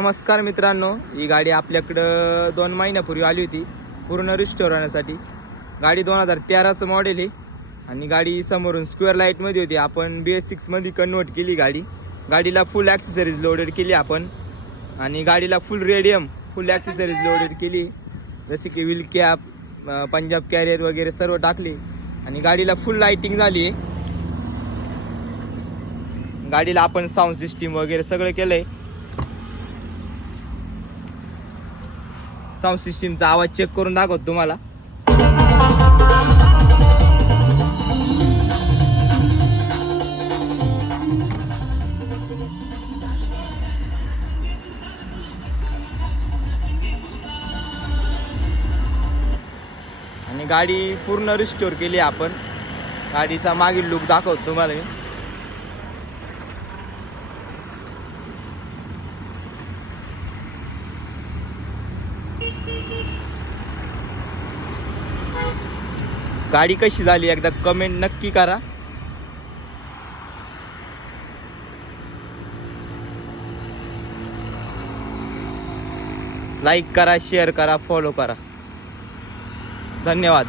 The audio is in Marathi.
नमस्कार मित्रांनो, ही गाडी आपल्याकडं 2 महिन्यापूर्वी आली होती पूर्ण रिस्टोर होण्यासाठी. गाडी 2013चं मॉडेल आहे आणि गाडी समोरून स्क्वेअर लाईटमध्ये होती. आपण BS6 मध्ये कन्वर्ट केली गाडीला फुल ॲक्सेसरीज लोडेड केली आपण आणि गाडीला फुल ॲक्सेसरीज लोडेड केली, जसे की व्हील कॅप, पंजाब कॅरियर वगैरे सर्व टाकली आणि गाडीला फुल लाईटिंग झाली आहे. गाडीला आपण साऊंड सिस्टीम वगैरे सगळं केलंय. साऊंड सिस्टीमचा आवाज चेक करून दाखवतो तुम्हाला. आणि गाडी पूर्ण रिस्टोर केली आपण. गाडीचा मागील लुक दाखवतो तुम्हाला मी. गाडी कशी झाली एकदा कमेंट नक्की करा. लाईक करा, शेअर करा, फॉलो करा. धन्यवाद.